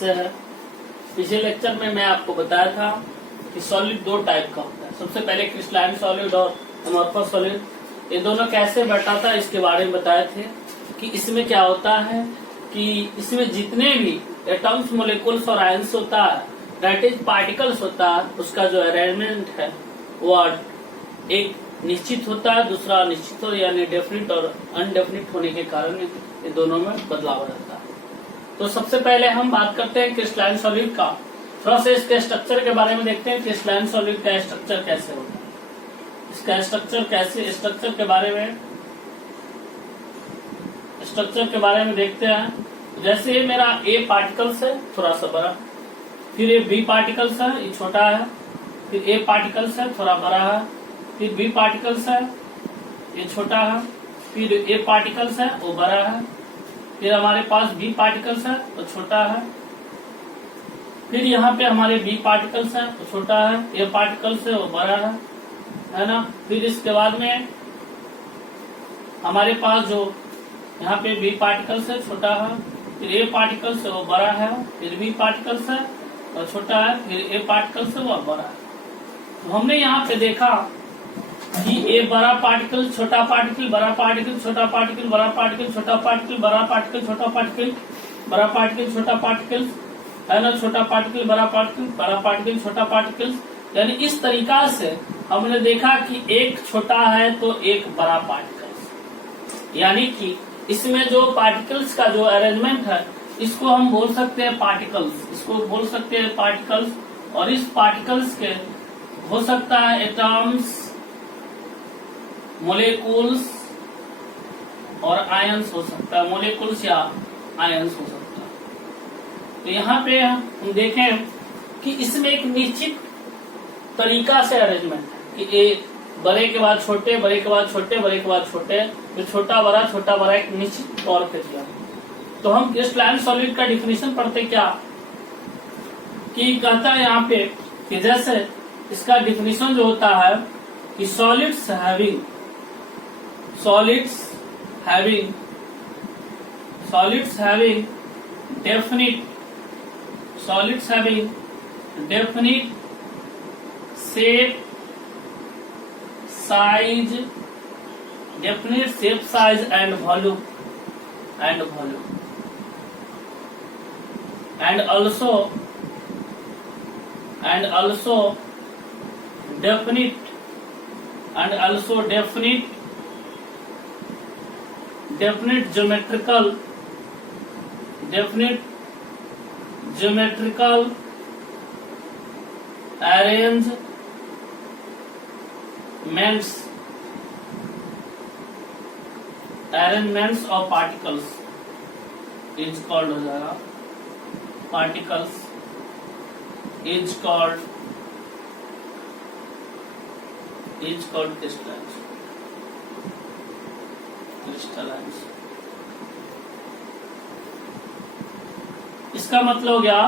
कैसे है। पिछले लेक्चर में मैं आपको बताया था कि सॉलिड दो टाइप का होता है। सबसे पहले क्रिस्टलाइन सॉलिड और अमोर्फस सॉलिड, ये दोनों कैसे बैठा था इसके बारे में बताए थे कि इसमें क्या होता है कि इसमें जितने भी एटम्स, मोलिकुल्स और आयंस होता है, दैट इज पार्टिकल्स होता है, उसका जो अरेंजमेंट है वो एक निश्चित होता है, दूसरा अनिश्चित हो, यानी डेफिनिट और अनडेफिनिट होने के कारण ये दोनों में बदलाव रहता है। तो सबसे पहले हम बात करते हैं क्रिस्टलाइन सॉलिड का। थोड़ा सा इसके स्ट्रक्चर के बारे में देखते हैं, क्रिस्टलाइन सॉलिड का स्ट्रक्चर कैसे होता है, इसका स्ट्रक्चर के बारे में देखते हैं। जैसे ये मेरा ए पार्टिकल्स है थोड़ा सा बड़ा, फिर ये बी पार्टिकल्स है ये छोटा है, फिर ए पार्टिकल्स है थोड़ा बड़ा है, फिर बी पार्टिकल्स है ये छोटा है, फिर ए पार्टिकल्स है वो बड़ा है, फिर हमारे पास बी पार्टिकल्स है वो छोटा है, फिर यहाँ पे हमारे बी पार्टिकल्स है वो छोटा है, ए पार्टिकल्स है वो बड़ा है ना। फिर इसके बाद में हमारे पास जो यहाँ पे बी पार्टिकल्स है छोटा है, फिर ए पार्टिकल्स है वो बड़ा है, फिर बी पार्टिकल्स है और छोटा है, फिर ए पार्टिकल्स है वो बड़ा है। तो हमने यहाँ पे देखा कि ए बड़ा पार्टिकल, छोटा पार्टिकल, बड़ा पार्टिकल, छोटा पार्टिकल, बड़ा पार्टिकल, छोटा पार्टिकल, बड़ा पार्टिकल, छोटा पार्टिकल, बड़ा पार्टिकल, छोटा पार्टिकल, है ना, छोटा पार्टिकल, बड़ा पार्टिकल, बड़ा पार्टिकल, छोटा पार्टिकल। यानी इस तरीका से हमने देखा कि एक छोटा है तो एक बड़ा पार्टिकल, यानी कि इसमें जो पार्टिकल्स का जो अरेंजमेंट है इसको हम बोल सकते हैं पार्टिकल्स, और इस पार्टिकल्स के हो सकता है एटम्स, मोलिकुल्स और आयंस हो सकता है, मोलिकुल्स या आयंस हो सकता है। तो यहाँ पे हम देखें कि इसमें एक निश्चित तरीका से अरेंजमेंट है कि ए बड़े के बाद छोटे, बड़े के बाद छोटे, बड़े के बाद छोटे, फिर छोटा बड़ा एक निश्चित तौर पे किया। तो हम क्रिस्टलाइन सॉलिड का डिफिनेशन पढ़ते क्या कि कहता है यहाँ पे कि जैसे इसका डिफिनेशन जो होता है कि solids having definite shape, size and volume, and also definite geometrical arrangements of particles is called, हो जाएगा particles is called crystallines। इसका मतलब हो गया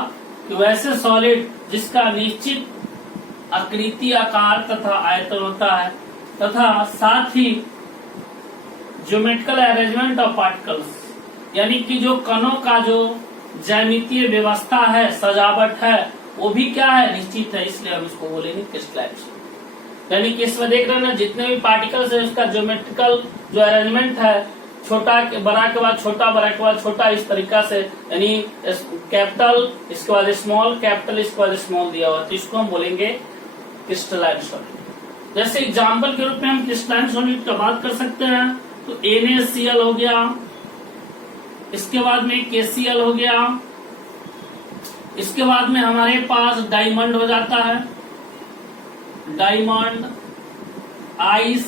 कि वैसे सॉलिड जिसका निश्चित आकृति, आकार तथा आयतन होता है तथा साथ ही ज्योमेट्रिकल अरेंजमेंट ऑफ पार्टिकल्स, यानी कि जो कणों का जो ज्यामितीय व्यवस्था है, सजावट है, वो भी क्या है, निश्चित है, इसलिए हम इसको बोलेंगे क्रिस्टलाइन। यानी कि इसमें देख रहे हैं ना, जितने भी पार्टिकल्स है उसका ज्योमेट्रिकल जो अरेंजमेंट है, छोटा बड़ा के बाद छोटा, बड़ा के बाद छोटा, इस तरीका से, यानी कैपिटल इसके बाद स्मॉल, कैपिटल इसके बाद स्मॉल दिया हुआ, तो इसको हम बोलेंगे क्रिस्टलाइन सॉलिड। जैसे एग्जाम्पल के रूप में हम क्रिस्टलाइन सॉलिड का बात कर सकते हैं तो NaCl हो गया, इसके बाद में KCl हो गया, इसके बाद में हमारे पास डायमंड हो जाता है, डायमंड, आइस,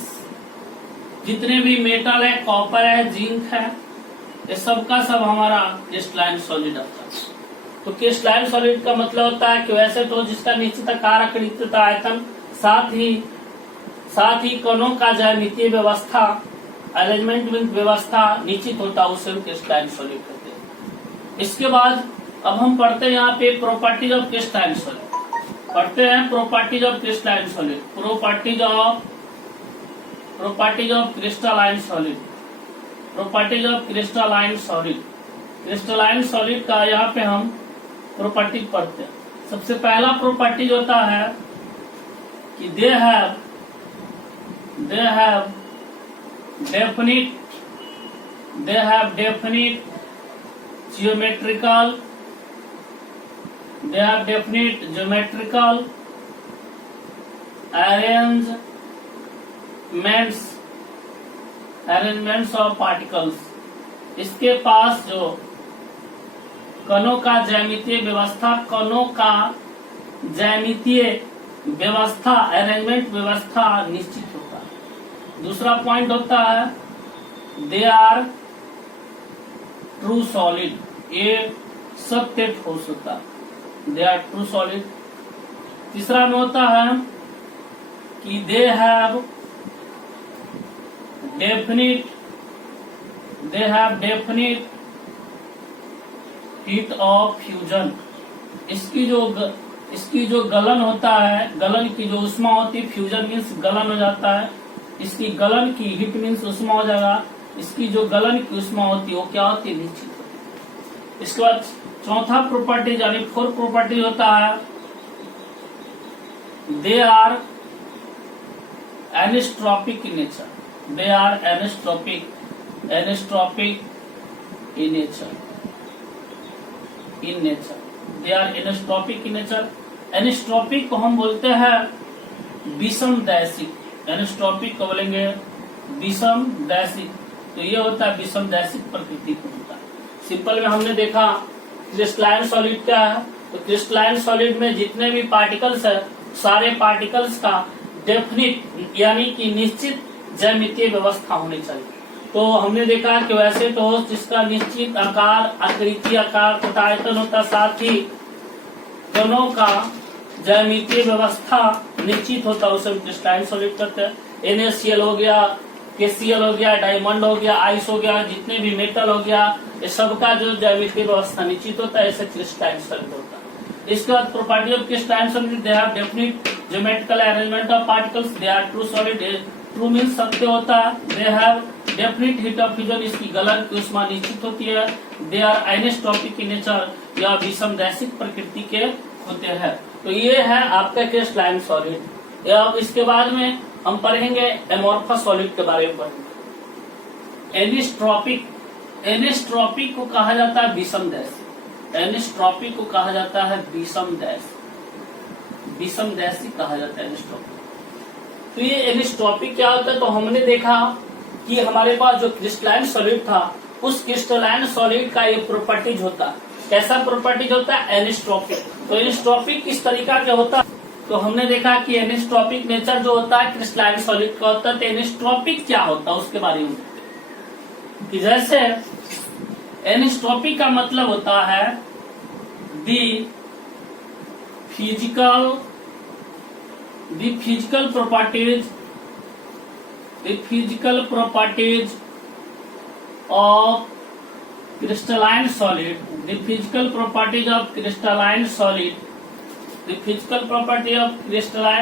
जितने भी मेटल है, कॉपर है, जिंक है, ये सब का सब हमारा क्रिस्टलाइन सॉलिड आता है। तो क्रिस्टलाइन सॉलिड का मतलब होता है कि वैसे तो जिसका निश्चित आकार, आकृति तथा आयतन, साथ ही कणों का ज्यामितीय व्यवस्था, अरेंजमेंट व्यवस्था निश्चित होता है, उसे हम क्रिस्टलाइन सॉलिड कहते हैं। इसके बाद अब हम पढ़ते हैं यहाँ पे प्रॉपर्टीज ऑफ क्रिस्टलाइन सॉलिड, पढ़ते हैं properties of crystalline solid, properties of crystalline solid. Crystalline solid का यहाँ पे हम प्रॉपर्टी पढ़ते हैं। सबसे पहला प्रॉपर्टी होता है कि they have definite geometrical arrangements of particles। इसके पास जो कणों का ज्यामितीय व्यवस्था अरेंजमेंट व्यवस्था निश्चित होता है। दूसरा पॉइंट होता है दे आर ट्रू सॉलिड, ये सत्य ठोस होता है, दे आर ट्रू सॉलिड। तीसरा में होता है कि they have definite heat of fusion. इसकी जो गलन होता है, गलन की जो उष्मा होती है, फ्यूजन मीन्स गलन हो जाता है, इसकी गलन की हीट मीन्स उष्मा हो जाएगा, इसकी जो गलन की उष्मा होती है वो क्या होती है, निश्चित होती है। इसके बाद चौथा प्रॉपर्टी यानी फोर्थ प्रॉपर्टी होता है they are anisotropic in nature, they are anisotropic in nature, they are anisotropic in nature. Anisotropic को हम बोलते हैं विषमदैशिक, एनिस्ट्रोपिक को बोलेंगे विषमदैशिक, तो ये होता है विषमदैशिक प्रकृति को होता है। सिंपल में हमने देखा क्रिस्टलाइन सॉलिड क्या है, तो क्रिस्टलाइन सॉलिड में जितने भी पार्टिकल्स है सारे पार्टिकल्स का डेफिनिट यानी कि निश्चित ज्यामितीय व्यवस्था होनी चाहिए। तो हमने देखा कि वैसे तो जिसका निश्चित आकार, आकृति आकार तथा आयतन होता, साथ ही कणों का ज्यामितीय व्यवस्था निश्चित होता, उसे हम क्रिस्टलाइन सॉलिड कहते हैं। NaCl हो गया, KCl हो गया, डायमंड हो गया, आइस हो गया, जितने भी मेटल हो गया, ये सबका जो ज्यामितीय व्यवस्था निश्चित होता है, ऐसे क्रिस्टलाइन सॉलिड होता है। इसके बाद property of crystalline solid, they have definite geometrical arrangement of particles, they are true solid, true means सत्य होता है, they have definite heat of fusion, इसकी गलन की उष्मा निश्चित होती है, they are anisotropic in nature, या विषमदैशिक प्रकृति के होते हैं। तो ये है आपका क्रिस्टलाइन सॉलिड। अब इसके बाद में हम पढ़ेंगे एमोर्फस सॉलिड के बारे में पढ़ेंगे। एनिस्ट्रोपिक को कहा जाता है विषमदैशिक, एनिस्ट्रोपिक को कहा जाता है विषमदैशिक कहा जाता है एनिस्ट्रोपिक। तो ये एनिस्ट्रोपिक क्या होता है, तो हमने देखा कि हमारे पास जो क्रिस्टलाइन सॉलिड था, उस क्रिस्टलाइन सॉलिड का एक प्रॉपर्टीज होता है। कैसा प्रॉपर्टीज होता है, एनिस्ट्रोपिक। तो एनिस्ट्रोपिक किस तरीका का होता है, तो हमने देखा कि एनिस्ट्रोपिक नेचर जो होता है क्रिस्टलाइन सॉलिड का होता है। तो एनिस्ट्रोपिक क्या होता है उसके बारे में कि जैसे एनिस्ट्रोपिक का मतलब होता है the physical properties of crystalline solid, the physical property of crystalline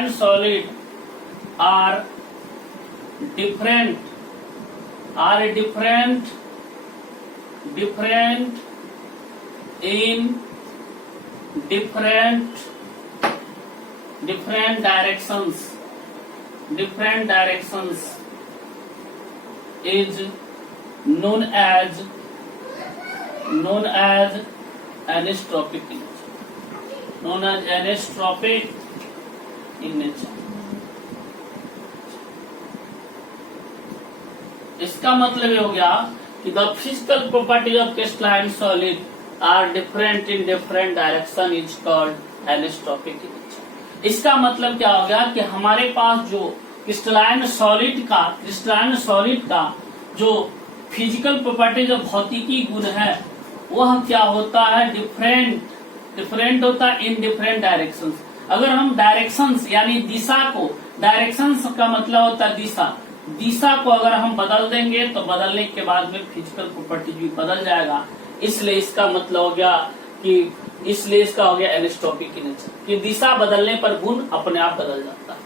solid are different in different directions is known as anistropic in nature। इसका मतलब ये हो गया कि the physical properties of crystalline solid are different in different direction is called anisotropic in nature. इसका मतलब क्या हो गया कि हमारे पास जो क्रिस्टलाइन सॉलिड का जो फिजिकल प्रॉपर्टी जो भौतिकी गुण है वह क्या होता है, डिफरेंट होता है इन डिफरेंट डायरेक्शंस। अगर हम डायरेक्शंस यानी दिशा को, डायरेक्शंस का मतलब होता है दिशा को अगर हम बदल देंगे तो बदलने के बाद में फिजिकल प्रॉपर्टी भी बदल जाएगा। इसलिए इसका मतलब हो गया कि इसका हो गया एनिस्ट्रोपिक इन नेचर, कि दिशा बदलने पर गुण अपने आप बदल जाता है।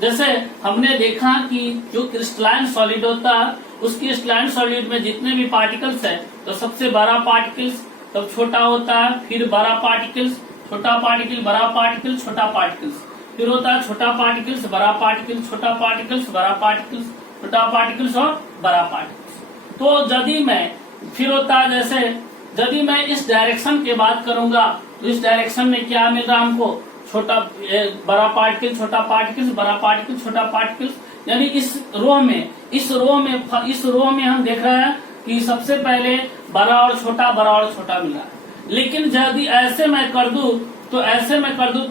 जैसे हमने देखा कि जो क्रिस्टलाइन सॉलिड होता है, उस क्रिस्टलाइन सॉलिड में जितने भी पार्टिकल्स है, तो सबसे बड़ा पार्टिकल्स तब छोटा होता है, फिर बड़ा पार्टिकल्स, छोटा पार्टिकल, बड़ा पार्टिकल, छोटा पार्टिकल्स, फिर होता है छोटा पार्टिकल्स, बड़ा पार्टिकल्स, छोटा पार्टिकल्स, बड़ा पार्टिकल्स, छोटा पार्टिकल्स और बड़ा पार्टिकल्स। तो यदि मैं फिर होता है जैसे यदि मैं इस डायरेक्शन की बात करूंगा तो इस डायरेक्शन में क्या मिल रहा है हमको, छोटा बड़ा पार्टिकल, छोटा पार्टिकल्स, बड़ा पार्टिकल, छोटा पार्टिकल्स। यानी इस रो में हम देख रहे हैं कि सबसे पहले बड़ा और छोटा मिला है। लेकिन यदि ऐसे मैं कर दूं तो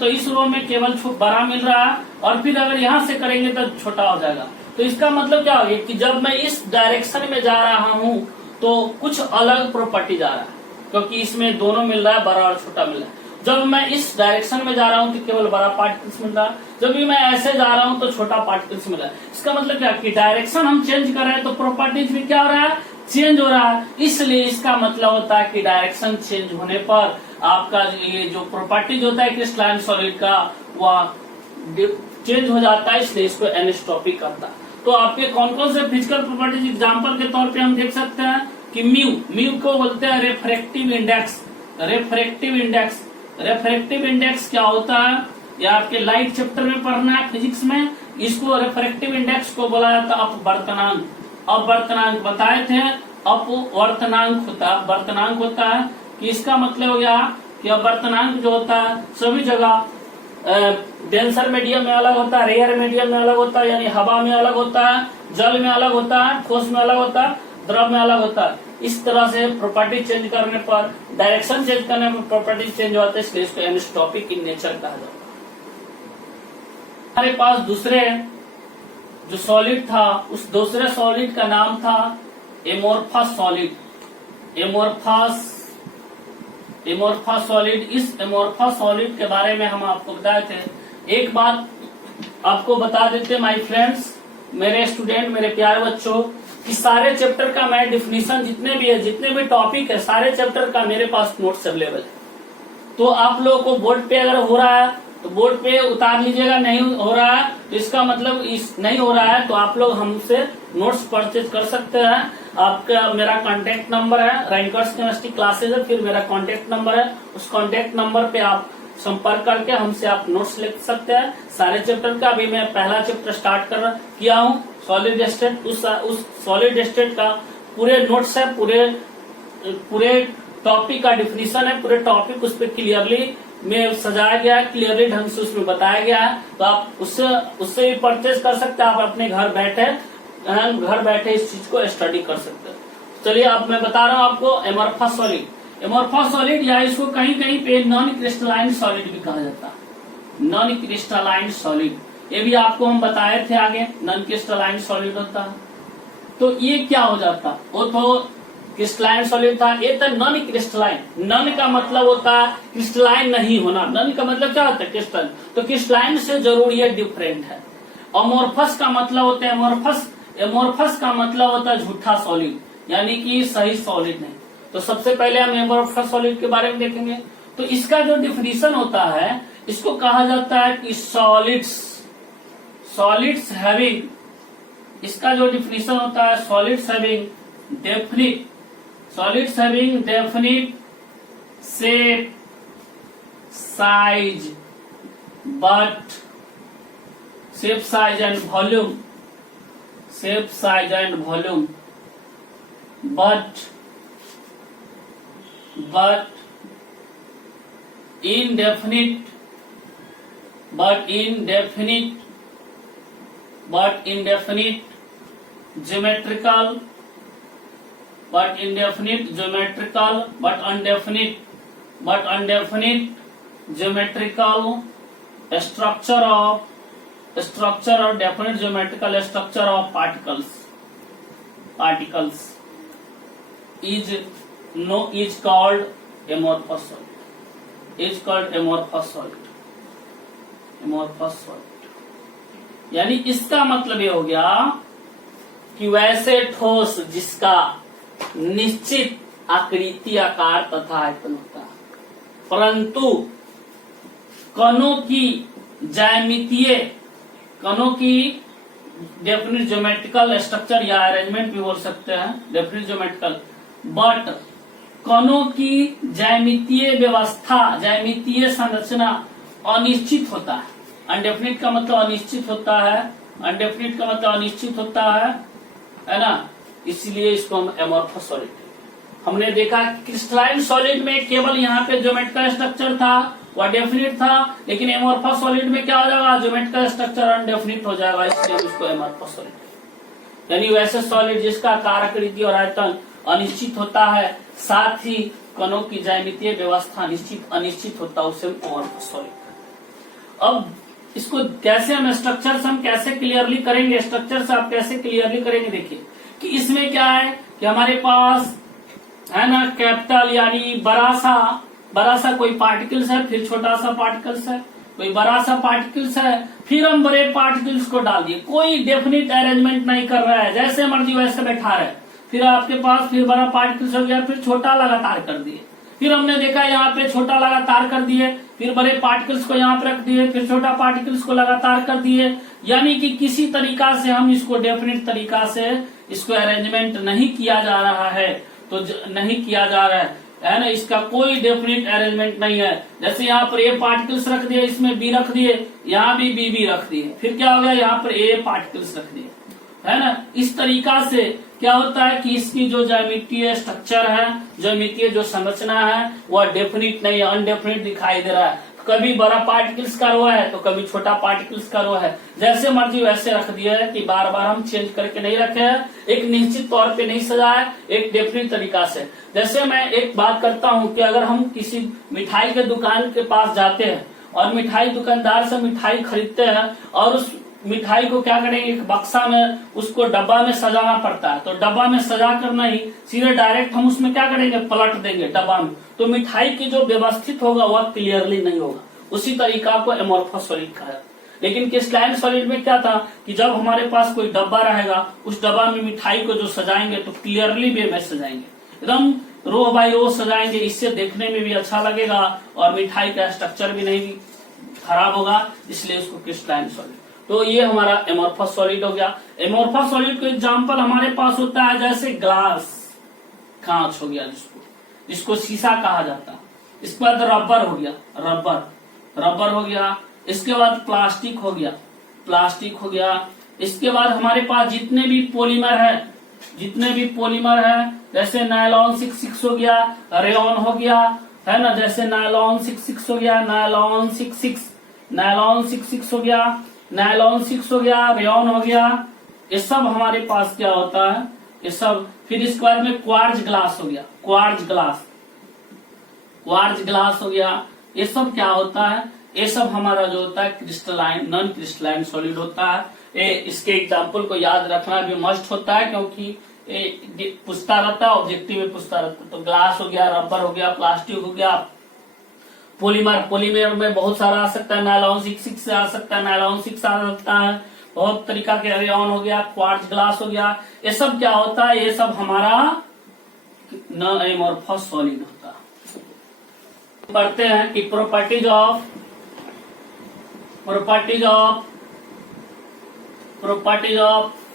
इस रो में केवल बड़ा मिल रहा है और फिर अगर यहाँ से करेंगे तो छोटा हो जाएगा। तो इसका मतलब क्या हो गया कि जब मैं इस डायरेक्शन में जा रहा हूँ तो कुछ अलग प्रॉपर्टीज आ रहा है, क्योंकि इसमें दोनों मिल रहा है, बड़ा और छोटा मिल रहा है। जब मैं इस डायरेक्शन में जा रहा हूँ तो केवल बड़ा पार्टिकल्स मिल रहा है, जब भी मैं ऐसे जा रहा हूँ तो छोटा पार्टिकल्स मिल रहा है। इसका मतलब क्या कि डायरेक्शन हम चेंज कर रहे हैं तो प्रॉपर्टीज भी क्या हो रहा है, चेंज हो रहा है। इसलिए इसका मतलब होता है कि डायरेक्शन चेंज होने पर आपका ये जो प्रॉपर्टीज होता है क्रिस्टलाइन सॉलिड का वह चेंज हो जाता है, इसलिए इसको एनिस्टॉपिक करता है। तो आपके कौन कौन से फिजिकल प्रॉपर्टीज एग्जांपल के तौर पे हम देख सकते हैं कि म्यू को बोलते हैं रेफ्रेक्टिव इंडेक्स क्या होता है, ये आपके लाइट चैप्टर में पढ़ना है फिजिक्स में। इसको रेफ्रेक्टिव इंडेक्स को बोला जाता है अपवर्तनांक बताए थे। अपवर्तनांक होता है कि इसका मतलब हो गया कि अपवर्तनांक जो होता है सभी जगह डेंसर मीडियम में अलग होता है, रेयर मीडियम में अलग होता है, यानी हवा में अलग होता है, जल में अलग होता है, ठोस में अलग होता है, द्रव में अलग होता है। इस तरह से प्रॉपर्टी चेंज करने पर, डायरेक्शन चेंज करने पर प्रॉपर्टी चेंज होता है, इसलिए इसको एनिस्टॉपिक इन नेचर कहा जाता है। हमारे पास दूसरे जो सॉलिड था उस दूसरे सॉलिड का नाम था एमोर्फस सॉलिड। एमोर्फस सॉलिड, इस एमोर्फस सॉलिड के बारे में हम आपको बताए थे। एक बात आपको बता देते माय फ्रेंड्स, मेरे स्टूडेंट, मेरे प्यारे बच्चों, कि सारे चैप्टर का मैं डिफिनीशन जितने भी टॉपिक है सारे चैप्टर का मेरे पास नोट्स अवेलेबल है। तो आप लोगों को बोर्ड पे अगर हो रहा है तो बोर्ड पे उतार लीजिएगा, नहीं हो रहा है तो इसका मतलब नहीं हो रहा है तो आप लोग हमसे नोट्स परचेज कर सकते हैं। आपका मेरा कांटेक्ट नंबर है, रैंकर्स केमिस्ट्री क्लासेज है, फिर मेरा कांटेक्ट नंबर है, उस कांटेक्ट नंबर पे आप संपर्क करके हमसे आप नोट्स लिख सकते हैं सारे चैप्टर का। अभी मैं पहला चैप्टर स्टार्ट किया हूँ सॉलिड स्टेट, उस सॉलिड स्टेट का पूरे नोट्स है, पूरे टॉपिक का डिफिनीशन है, पूरे टॉपिक उस पर क्लियरली में सजाया गया है, क्लियरली ढंग से उसमें बताया गया है। तो आप उससे भी परचेज कर सकते हैं, आप अपने घर बैठे इस चीज को स्टडी कर सकते हैं। चलिए अब मैं बता रहा हूँ आपको एमोर्फस सॉलिड या इसको कहीं कहीं पे नॉन क्रिस्टलाइन सॉलिड भी कहा जाता है। नॉन क्रिस्टलाइन सॉलिड ये भी आपको हम बताए थे आगे, नॉन क्रिस्टलाइन सॉलिड होता है। तो ये क्या हो जाता, वो तो क्रिस्टलाइन सॉलिड था, ये था नॉन क्रिस्टलाइन। नॉन का मतलब होता है क्रिस्टलाइन नहीं होना, नॉन का मतलब क्या होता है क्रिस्टलाइन, तो क्रिस्टलाइन से जरूर ये डिफरेंट है। अमोर्फस का मतलब होता है एमोर्फस का मतलब होता है झूठा सॉलिड, यानी कि सही सॉलिड नहीं। तो सबसे पहले हम एमोर्फस सॉलिड के बारे में देखेंगे। तो इसका जो डिफिनीशन होता है इसको कहा जाता है कि सॉलिड्स हैविंग, इसका जो डिफिनीशन होता है solids having definite shape, size and volume, but indefinite geometrical, but undefinite geometrical structure or definite geometrical structure of particles is called amorphous solid। यानी इसका मतलब ये हो गया कि वैसे ठोस जिसका निश्चित आकृति, आकार तथा आयतन होता है, परंतु कणों की ज्यामितीय, कणों की डेफिनिट ज्योमेट्रिकल स्ट्रक्चर या अरेंजमेंट भी बोल सकते हैं, डेफिनिट ज्योमेट्रिकल, बट कणों की ज्यामितीय व्यवस्था, ज्यामितीय संरचना अनिश्चित होता है। अनडेफिनिट का मतलब अनिश्चित होता है, अनडेफिनिट का मतलब अनिश्चित होता है ना, इसलिए इसको हम एमोर्फस सॉलिड। हमने देखा क्रिस्टलाइन सॉलिड में केवल यहाँ पे ज्योमेट्रिकल स्ट्रक्चर था, वह डेफिनिट था, लेकिन एमोर्फस सॉलिड में क्या हो जाएगा, ज्योमेट्रिकल स्ट्रक्चर अनडेफिनिट हो जाएगा, इसलिए हम इसको एमोर्फस सॉलिड। यानी वैसे सॉलिड जिसका आकार, आकृति और आयतन अनिश्चित होता है, साथ ही कणों की ज्यामितीय व्यवस्था अनिश्चित होता है, उसे एमोर्फस सॉलिड। अब इसको कैसे हम स्ट्रक्चर से हम कैसे क्लियरली करेंगे, स्ट्रक्चर से आप कैसे क्लियरली करेंगे, देखिए कि इसमें क्या है कि हमारे पास है ना कैपिटल यानी बड़ा सा कोई पार्टिकल्स है, फिर छोटा सा पार्टिकल्स है, कोई बड़ा सा पार्टिकल्स है, फिर हम बड़े पार्टिकल्स को डाल दिए, कोई डेफिनिट अरेंजमेंट नहीं कर रहा है, जैसे मर्जी वैसे बैठा रहे। फिर आपके पास फिर बड़ा पार्टिकल्स हो गया, फिर छोटा लगातार कर दिए, फिर हमने देखा यहाँ पे छोटा लगातार कर दिए, फिर बड़े पार्टिकल्स को यहाँ पे रख दिए, फिर छोटा पार्टिकल्स को लगातार कर दिए। यानी कि किसी तरीका से हम इसको डेफिनेट तरीका से इसको अरेंजमेंट नहीं किया जा रहा है, तो नहीं किया जा रहा है ना, इसका कोई डेफिनेट अरेंजमेंट नहीं है। जैसे यहाँ पर ए पार्टिकल्स रख दिए, इसमें बी रख दिए, यहाँ भी बी रख दिए, फिर क्या हो गया यहाँ पर ए पार्टिकल्स रख दिए, है ना। इस तरीका से क्या होता है कि इसकी जो ज्यामितीय स्ट्रक्चर है, ज्यामितीय जो संरचना है, वह डेफिनिट नहीं है, अनडेफिनिट दिखाई दे रहा है। कभी बड़ा पार्टिकल्स का रो है तो कभी छोटा पार्टिकल्स का रो है, जैसे मर्जी वैसे रख दिया है, कि बार बार हम चेंज करके नहीं रखे हैं, एक निश्चित तौर पे नहीं सजा है, एक डेफिनेट तरीका से। जैसे मैं एक बात करता हूँ कि अगर हम किसी मिठाई के दुकान के पास जाते हैं और मिठाई दुकानदार से मिठाई खरीदते हैं और उस मिठाई को क्या करेंगे, एक बक्सा में उसको डब्बा में सजाना पड़ता है, तो डब्बा में सजा कर नहीं सीधे डायरेक्ट हम उसमें क्या करेंगे, पलट देंगे डब्बा में, तो मिठाई की जो व्यवस्थित होगा वह क्लियरली नहीं होगा। उसी तरीका को एमोर्फस सॉलिड कहा। लेकिन क्रिस्टलाइन सॉलिड में क्या था कि जब हमारे पास कोई डब्बा रहेगा, उस डब्बा में मिठाई को जो सजाएंगे तो क्लियरली वे में सजाएंगे, एकदम रो बाई रो सजाएंगे, इससे देखने में भी अच्छा लगेगा और मिठाई का स्ट्रक्चर भी नहीं खराब होगा, इसलिए उसको क्रिस्टलाइन सॉलिड। तो ये हमारा एमोर्फस सॉलिड हो गया। एमोर्फस सॉलिड का एग्जांपल हमारे पास होता है जैसे ग्लास, कांच हो गया, जिसको शीशा कहा जाता है। इसके बाद रबर हो गया, रबर हो गया। इसके बाद प्लास्टिक हो गया। इसके बाद हमारे पास जितने भी पॉलीमर है, जैसे नायलॉन 66 हो गया, रेयन हो गया, है ना, जैसे नायलॉन 66 हो गया, नायलॉन 66 हो गया, नायलॉन 6 हो गया, रेयन हो गया, ये सब हमारे पास क्या होता है, ये सब। फिर इसके बाद में क्वार्ट्ज ग्लास हो गया, क्वार्ट्ज ग्लास हो गया, ये सब क्या होता है, ये सब हमारा जो होता है क्रिस्टलाइन, नॉन क्रिस्टलाइन सॉलिड होता है। इसके एग्जाम्पल को याद रखना भी मस्ट होता है, क्योंकि पूछता रहता है, ऑब्जेक्टिव में पूछता रहता है। तो ग्लास हो गया, रबर हो गया, प्लास्टिक हो गया, पॉलीमर में बहुत सारा आ सकता है, नायलॉन 66 से आ सकता है, नायलॉन 6 आ सकता है, बहुत तरीका के, रेयन हो गया, क्वार्ट्ज ग्लास हो गया, ये सब क्या होता है, ये सब हमारा नॉन एमोर्फस सॉलिड होता है। पढ़ते हैं कि properties of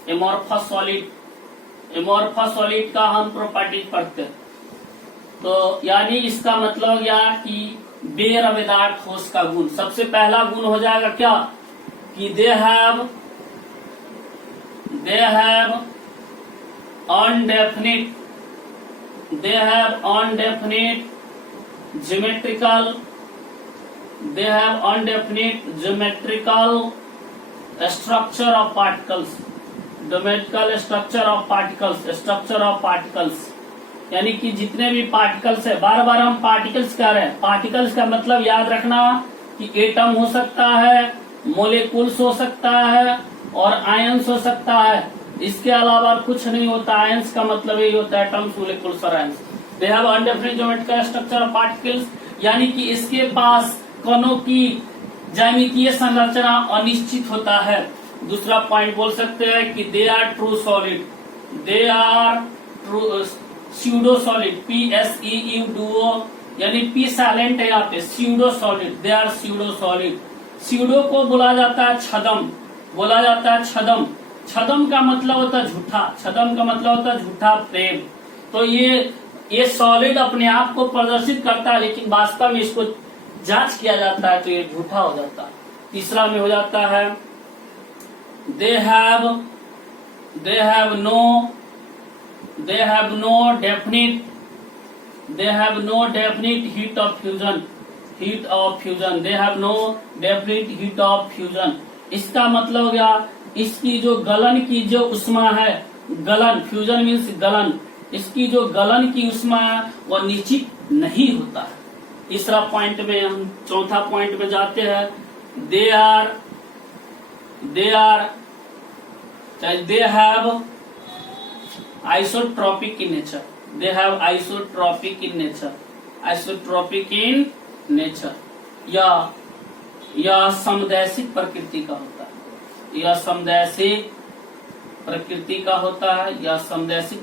amorphous solid. Amorphous solid का हम प्रॉपर्टीज पढ़ते हैं, तो यानी इसका मतलब हो गया कि बेरवेदार ठोस का गुण। सबसे पहला गुण हो जाएगा क्या कि they have undefinite geometrical structure of particles. यानी कि जितने भी पार्टिकल्स है, बार बार हम पार्टिकल्स कह रहे हैं, पार्टिकल्स का मतलब याद रखना कि एटम हो सकता है, मोलिक्यूल्स हो सकता है और आयंस हो सकता है, इसके अलावा कुछ नहीं होता। आयंस का मतलब यही होता है, एटम्स, मोलिक्यूल्स और ions. They have undefinite geometrical structure of particles, यानी कि इसके पास कणों की ज्यामितीय संरचना अनिश्चित होता है। दूसरा पॉइंट बोल सकते हैं कि they are true solid, they are true pseudo solid, PSEU डुओ, यानी P साइलेंट है यहाँ पे, pseudo solid, they are pseudo solid. Pseudo को बोला जाता है छदम, छदम का मतलब होता है झूठा, छदम का मतलब होता है झूठा प्रेम। तो ये ये सॉलिड अपने आप को प्रदर्शित करता है, लेकिन वास्तव में इसको जांच किया जाता है तो ये झूठा हो जाता है। तीसरा में हो जाता है they have no definite heat of fusion. They have no definite heat of fusion. इसका मतलब हो गया इसकी जो गलन की जो उष्मा है, गलन, फ्यूजन मीन्स गलन, इसकी जो गलन की उष्मा है वह निश्चित नहीं होता है। तीसरा पॉइंट में हम चौथा पॉइंट में जाते हैं। They have isotropic in nature. They have isotropic in nature. यह समदैशिक प्रकृति का होता है। यह समदैशिक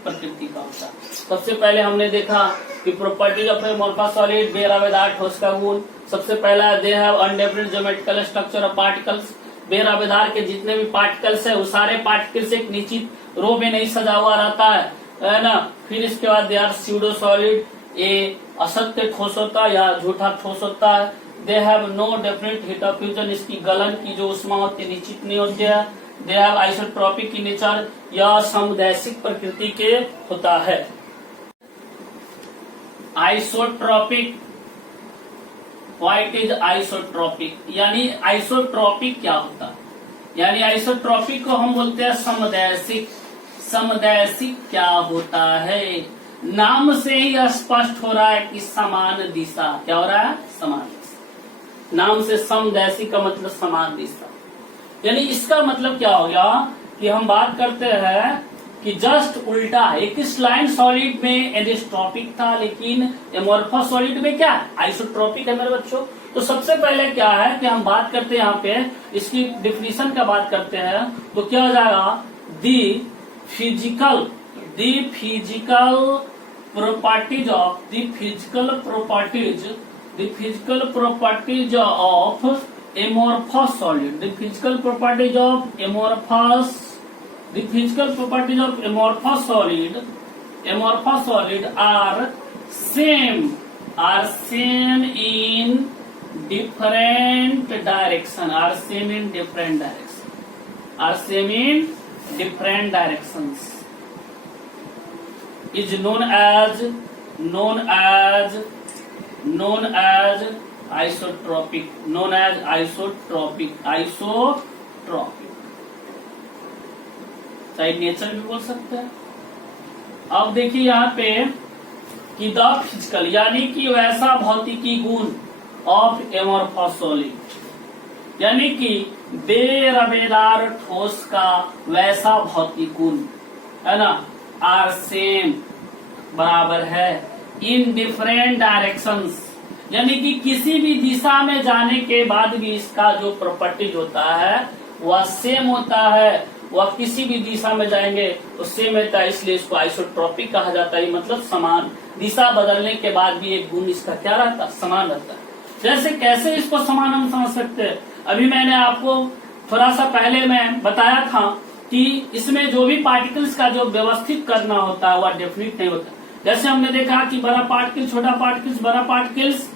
प्रकृति का होता है। सबसे पहले हमने देखा कि प्रॉपर्टीज ऑफ एमोर्फस सॉलिड, बेरावेदार ठोस का गुण। सबसे पहला they have undefinite geometrical structure of particles. बेरावेदार के जितने भी पार्टिकल्स है वो सारे पार्टिकल्स एक निश्चित रो में नहीं सजा हुआ रहता है ना। फिर इसके बाद दे आर स्यूडो सॉलिड, ये असत्य ठोस होता है या झूठा ठोस होता है। They have no definite heat of fusion, इसकी गलन की जो उष्मा होती है निश्चित नहीं होती है। They have isotropic in nature, यह समदैशिक प्रकृति के होता है। आइसोट्रॉपिक, व्हाट इज आइसोट्रॉपिक, यानी आइसोट्रॉपिक क्या होता है? यानी आइसोट्रॉपिक को हम बोलते हैं समदैशिक। समदैशिक क्या होता है? नाम से ही स्पष्ट हो रहा है कि समान दिशा। क्या हो रहा है? समान दिशा। नाम से समदैशिक का मतलब समान दिशा, यानी इसका मतलब क्या हो गया कि हम बात करते हैं कि जस्ट उल्टा है। एक क्रिस्टलाइन सॉलिड में एडिस्ट्रॉपिक था, लेकिन एमोर्फस सॉलिड में क्या आइसोट्रॉपिक है मेरे बच्चों। तो सबसे पहले क्या है कि हम बात करते हैं यहाँ पे इसकी डिफिनीशन का बात करते हैं, तो क्या हो जाएगा दी physical properties of the physical properties of amorphous solid. The physical properties of amorphous solid are same in different directions. Is known as isotropic. Side nature भी बोल सकते हैं। अब देखिए यहाँ पे कि द फिजिकल यानी कि वैसा भौतिकी गुण ऑफ एमोर्फस सॉलिड, यानी कि बेरवेदार ठोस का वैसा भौतिक गुण है ना, आर सेम बराबर है इन डिफरेंट डायरेक्शंस, यानी कि किसी भी दिशा में जाने के बाद भी इसका जो प्रॉपर्टीज होता है वह सेम होता है। वह किसी भी दिशा में जाएंगे तो सेम होता है, इसलिए इसको आइसोट्रॉपिक कहा जाता है। मतलब समान, दिशा बदलने के बाद भी एक गुण इसका क्या रहता है? समान रहता है। जैसे कैसे इसको समान हम समझ सकते हैं, अभी मैंने आपको थोड़ा सा पहले मैं बताया था कि इसमें जो भी पार्टिकल्स का जो व्यवस्थित करना होता है वह डेफिनिट नहीं होता। जैसे हमने देखा कि बड़ा पार्टिकल, छोटा पार्टिकल्स, बड़ा पार्टिकल्स,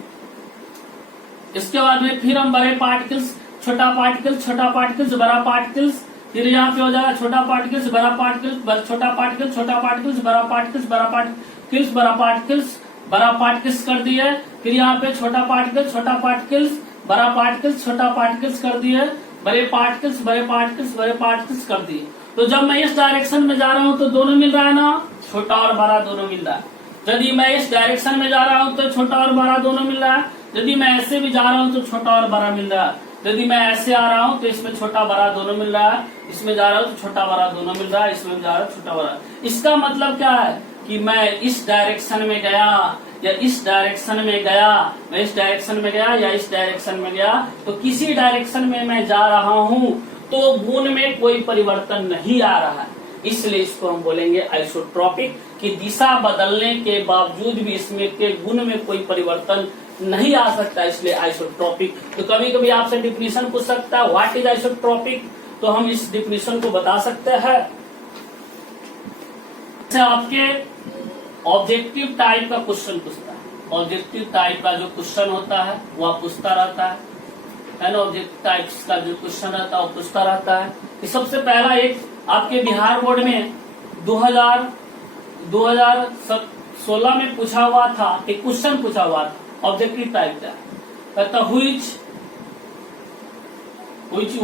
इसके बाद में फिर हम बड़े पार्टिकल्स, छोटा पार्टिकल्स, बड़ा पार्टिकल्स, फिर यहाँ पे हो जाएगा छोटा पार्टिकल्स, बड़ा पार्टिकल्स, छोटा पार्टिकल्स, छोटा पार्टिकल्स, बड़ा पार्टिकल्स, बड़ा पार्टिकल्स, बड़ा पार्टिकल्स, बड़ा पार्टिकल्स कर दिए। फिर यहाँ पे छोटा पार्टिकल्स, छोटा पार्टिकल्स, बड़ा पार्टिकल्स, छोटा पार्टिकल्स कर दिए, बड़े पार्टिकल्स, बड़े पार्टिकल्स, बड़े पार्टिकल्स कर दिए। तो जब मैं इस डायरेक्शन में जा रहा हूँ तो दोनों मिल रहा है ना, छोटा और बड़ा दोनों मिल रहा है। यदि मैं इस डायरेक्शन में जा रहा हूँ तो छोटा और बड़ा दोनों मिल रहा है। यदि मैं ऐसे भी जा रहा हूँ तो छोटा और बड़ा मिल रहा है। यदि मैं ऐसे आ रहा हूँ तो इसमें छोटा बड़ा दोनों मिल रहा है, इसमें जा रहा हूँ तो छोटा बड़ा दोनों मिल रहा है, इसमें जा रहा हूँ छोटा बड़ा। इसका मतलब क्या है कि मैं इस डायरेक्शन में गया या इस डायरेक्शन में गया, मैं इस डायरेक्शन में गया या इस डायरेक्शन में गया, तो किसी डायरेक्शन में मैं जा रहा हूँ तो गुण में कोई परिवर्तन नहीं आ रहा है। इसलिए इसको हम बोलेंगे आइसोट्रॉपिक, कि दिशा बदलने के बावजूद भी इसमें के गुण में कोई परिवर्तन नहीं आ सकता, इसलिए आइसोट्रॉपिक। तो कभी कभी आपसे डिफिनीशन पूछ सकता है व्हाट इज आइसोट्रॉपिक, तो हम इस डिफिनीशन को बता सकते हैं। आपके ऑब्जेक्टिव टाइप का क्वेश्चन पूछता है। ऑब्जेक्टिव टाइप का जो क्वेश्चन होता है वह पूछता रहता है ना। ऑब्जेक्टिव टाइप्स का जो क्वेश्चन रहता है वो पूछता रहता है। कि सबसे पहला एक आपके बिहार बोर्ड में 2016 में पूछा हुआ था, एक क्वेश्चन पूछा हुआ था ऑब्जेक्टिव टाइप का। कहता which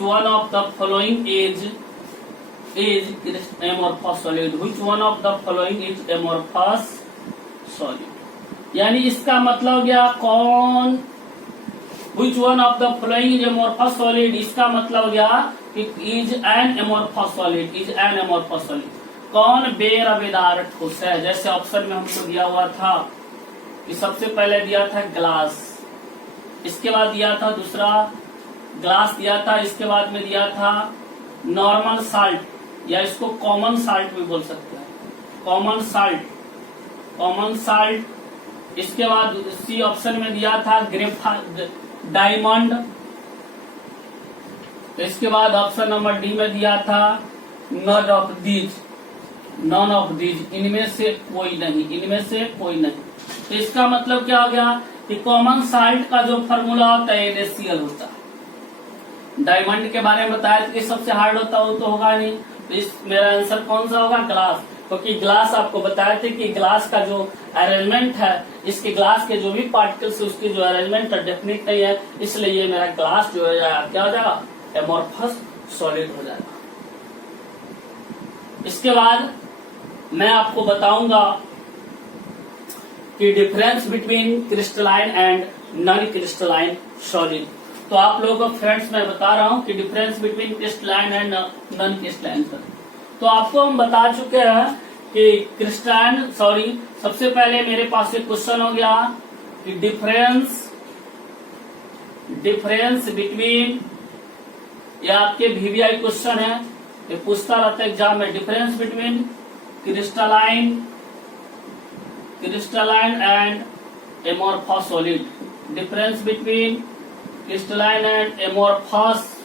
one of the following is amorphous solid? Which one of the following is amorphous solid? यानी इसका मतलब गया कौन, which one of the following is amorphous solid, इसका मतलब गया कि is an amorphous solid, कौन बेरवेदार ठोस है। जैसे ऑप्शन में हमको दिया हुआ था कि सबसे पहले दिया था ग्लास, इसके बाद दिया था दूसरा ग्लास दिया था, इसके बाद में दिया था नॉर्मल साल्ट या इसको कॉमन साल्ट भी बोल सकते हैं, कॉमन साल्ट। इसके बाद सी ऑप्शन में दिया था डायमंड। इसके बाद ऑप्शन नंबर डी में दिया था नन ऑफ दीज, इनमें से कोई नहीं। तो इसका मतलब क्या हो गया कि कॉमन साल्ट का जो फॉर्मूला होता है NaCl होता है। डायमंड के बारे में बताया कि सबसे हार्ड होता है, वो तो होगा नहीं। तो इस मेरा आंसर कौन सा होगा, ग्लास। क्योंकि ग्लास आपको बताए थे कि ग्लास का जो अरेंजमेंट है, इसके ग्लास के जो भी पार्टिकल्स है उसकी जो अरेंजमेंट है डेफिनेट नहीं है, इसलिए ये मेरा ग्लास जो है क्या हो जाएगा, एमोर्फस सॉलिड हो जाएगा। इसके बाद मैं आपको बताऊंगा कि difference between crystalline and non crystalline solid. तो आप लोगों को फ्रेंड्स मैं बता रहा हूं कि difference between crystalline and non crystalline solid. तो आपको हम बता चुके हैं कि सबसे पहले मेरे पास एक क्वेश्चन हो गया कि डिफरेंस बिटवीन, ये आपके VVI क्वेश्चन है, ये पूछता रहता है एग्जाम में, difference between crystalline and amorphous solid, difference between crystalline and amorphous,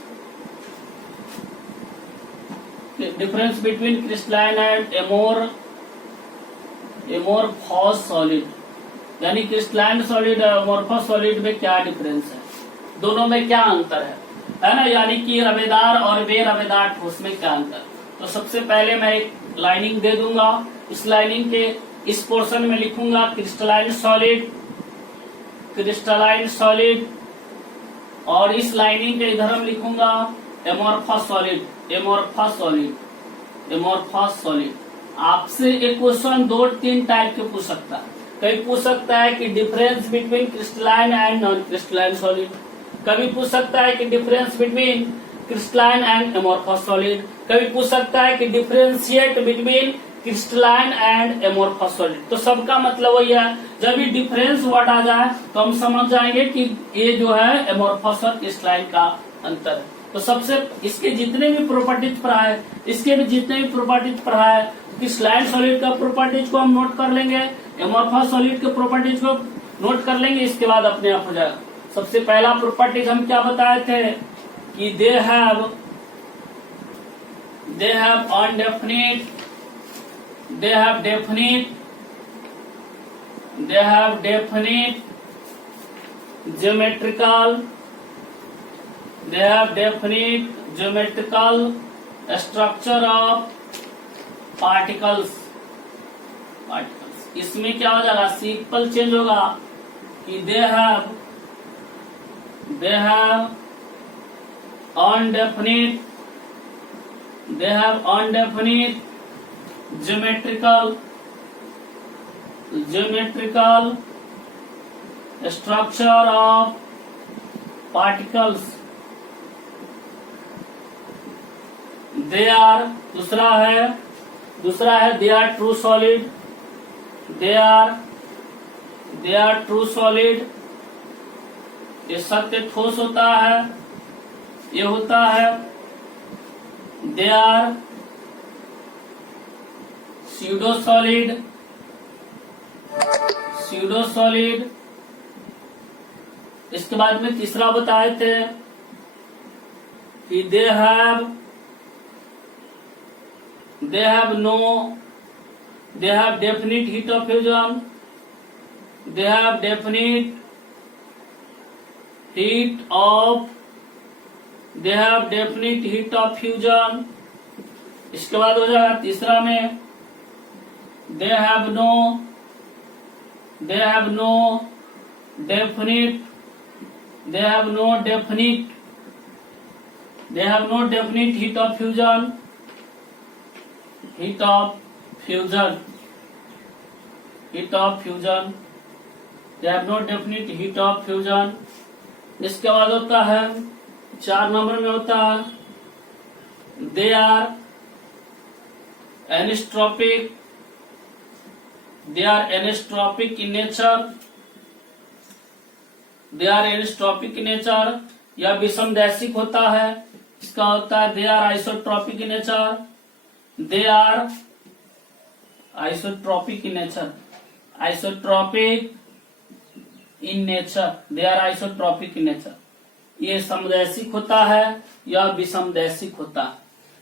difference between crystalline and amorphous solid, यानी क्रिस्टलाइन सॉलिड और एमोर्फस सॉलिड में क्या डिफरेंस है, दोनों में क्या अंतर है ना। यानी कि रवेदार और बेरवेदार ठोस में क्या अंतर। तो सबसे पहले मैं एक लाइनिंग दे दूंगा, इस लाइनिंग के इस पोर्शन में लिखूंगा क्रिस्टलाइन सॉलिड, और इस लाइनिंग के इधर हम लिखूंगा एमोर्फस सॉलिड। आपसे एक क्वेश्चन 2-3 टाइप के पूछ सकता है। कभी पूछ सकता है कि difference between crystalline and non crystalline solid, कभी पूछ सकता है कि difference between crystalline and amorphous solid, कभी पूछ सकता है कि differentiate between crystalline and amorphous solid. तो सबका मतलब वही है, जब ये डिफरेंस वर्ड आ जाए तो हम समझ जाएंगे कि ये जो है एमोर्फस और क्रिस्टलाइन का अंतर है। तो सबसे इसके जितने भी प्रॉपर्टीज पढ़ाए, क्रिस्टलाइन सॉलिड का प्रॉपर्टीज को हम नोट कर लेंगे, एमोर्फस सॉलिड के प्रॉपर्टीज को नोट कर लेंगे, इसके बाद अपने आप हो जाएगा। सबसे पहला प्रॉपर्टीज हम क्या बताए थे कि they have definite geometrical structure of particles। इसमें क्या हो जाएगा, सिंपल चेंज होगा कि they have undefinite geometrical structure of particles। they are दूसरा है they are true solid, ये सत्य ठोस होता है, ये होता है they are pseudo solid, इसके बाद में तीसरा बताए थे कि दे have definite heat of fusion, they have definite heat of fusion। इसके बाद हो जाएगा तीसरा में they have no definite heat of fusion। They have no definite heat of fusion। इसके बाद होता है 4 नंबर में होता है they are anisotropic in nature। या विषमदैशिक होता है। इसका होता है they are isotropic in nature। They are isotropic in nature। ये समदैशिक होता है या विषमदैशिक होता है।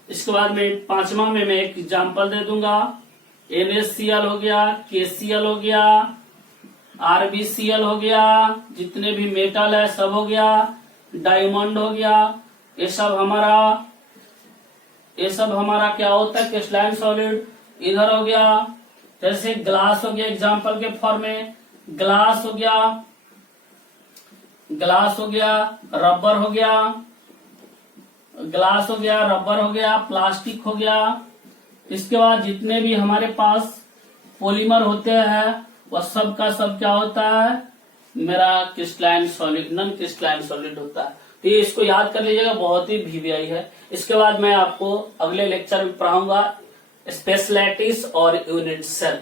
इसके बाद में 5वां में मैं एक एग्जांपल दे दूंगा। NaCl हो गया, KCl हो गया, RbCl हो गया, जितने भी मेटल है सब हो गया, डायमंड हो गया, ये सब हमारा क्या होता है क्रिस्टलाइन सॉलिड। इधर हो गया जैसे ग्लास हो गया, एग्जांपल के फॉर्म में ग्लास हो गया, रबर हो गया, प्लास्टिक हो गया। इसके बाद जितने भी हमारे पास पॉलीमर होते हैं वह सब का सब क्या होता है मेरा crystalline solid, non crystalline solid होता है। तो ये इसको याद कर लीजिएगा, बहुत ही VVI है। इसके बाद मैं आपको अगले लेक्चर में पढ़ाऊंगा स्पेशलाइटिस और यूनिट सेल।